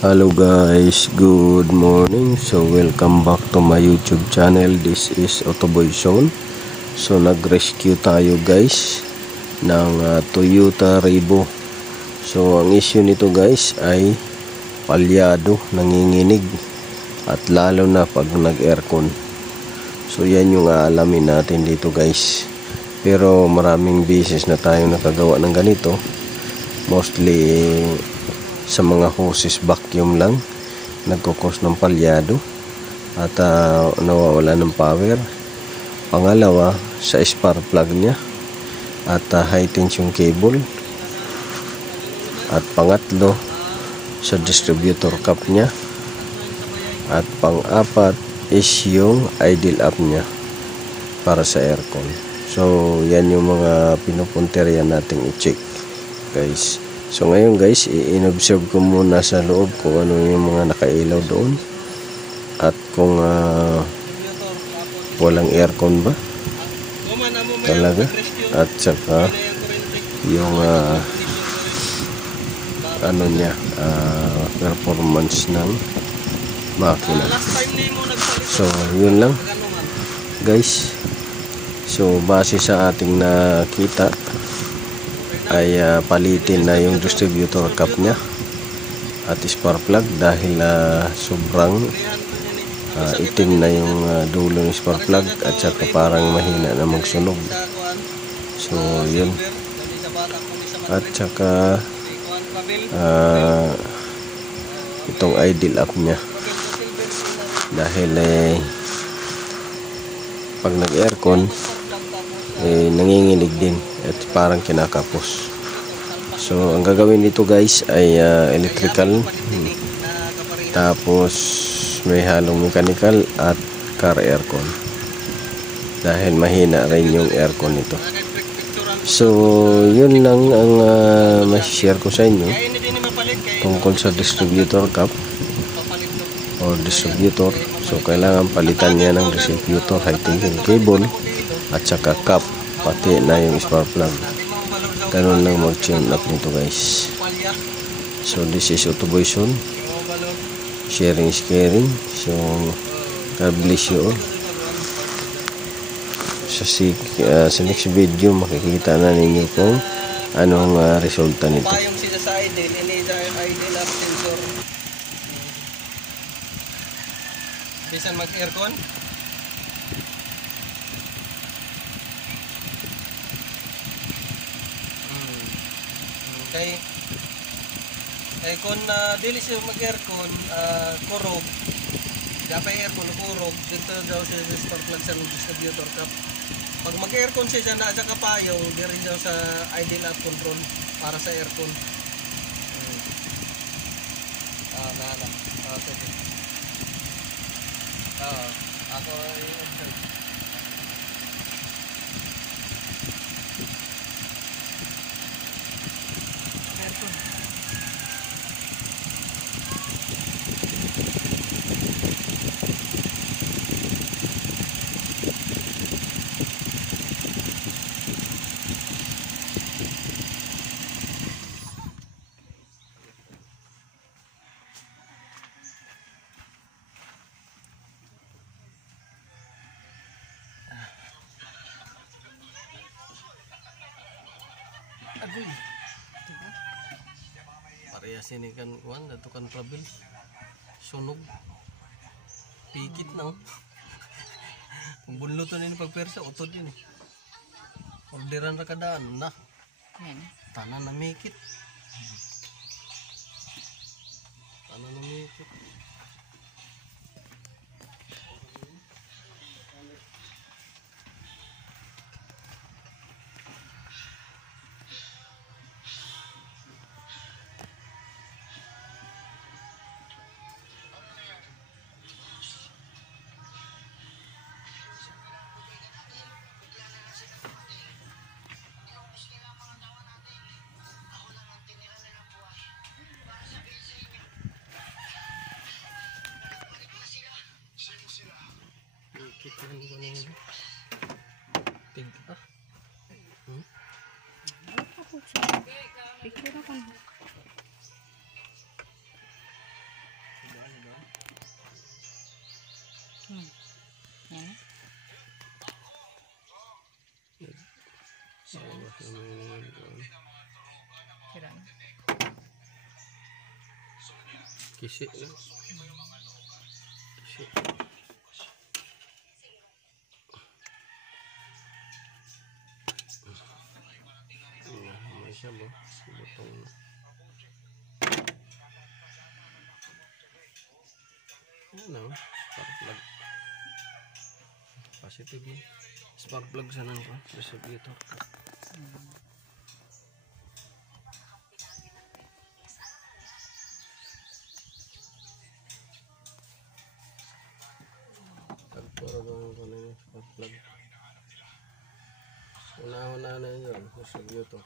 Hello guys, good morning. So welcome back to my YouTube channel. This is Otoboy Zone. So nag-rescue tayo guys ng Toyota Revo. So ang issue nito guys ay palyado, nanginginig, at lalo na pag nag-aircon. So yan yung aalamin natin dito guys. Pero maraming beses na tayo nakagawa ng ganito. Mostly sa mga hoses vacuum lang nagkukos ng palyado at nawawala ng power. Pangalawa, sa spark plug nya at high tension cable. At pangatlo, sa distributor cap nya. At pang-apat is yung idle up nya para sa aircon. So yan yung mga pinupunteriya nating i-check guys. So ngayon guys, i-observe ko muna sa loob kung ano yung mga nakailaw doon at kung walang aircon ba talaga, at saka yung ano niya, performance ng makina. So yun lang guys. So base sa ating nakita ay palitin na yung distributor cap nya at spark plug dahil sobrang itim na yung dulo ng spark plug at saka parang mahina na magsunog. So yun, at saka itong idle up nya dahil pag nag aircon nanginginig din at parang kinakapos. So ang gagawin nito guys ay electrical, tapos may halong mechanical at car aircon dahil mahina rin yung aircon nito. So yun lang ang ma-share ko sa inyo tungkol sa distributor cap or distributor. So kailangan palitan niya ng distributor, high tension cable at saka cap, pati na yung spark plug. Ganun lang mag-tune up nito guys. So this is Otoboy Zone. Sharing is caring. So God bless you all. Sa next video makikita na ninyo kung anong resulta nito. Bisan mag-aircon. Kay kung dili siya mag-aircon, kurog. Dapat aircon kurog, dito daw siya sa spark plug sa distributor cap. Pag mag-aircon siya dyan na sa kapayong, di rin daw sa idle up control para sa aircon. Okay. Ako i-observe. Aircon. Agoy. Parehas ini kan kuan dato kan travel. Sunog. Pikit na. Pambunluton ini pagpersa utod yun. Orderan ra kadaan na. Tanan na mikit. Tanan na mikit. Kita ko na yun. Tigda. Picture ako. Kira na. Kisi na. Kisi. May siya ba? Butong na. Ano? Spark plug. Positive yun. Spark plug sana ko. Distributor. Tagpura ba ang kunin yung spark plug? Una-una na yun. Distributor.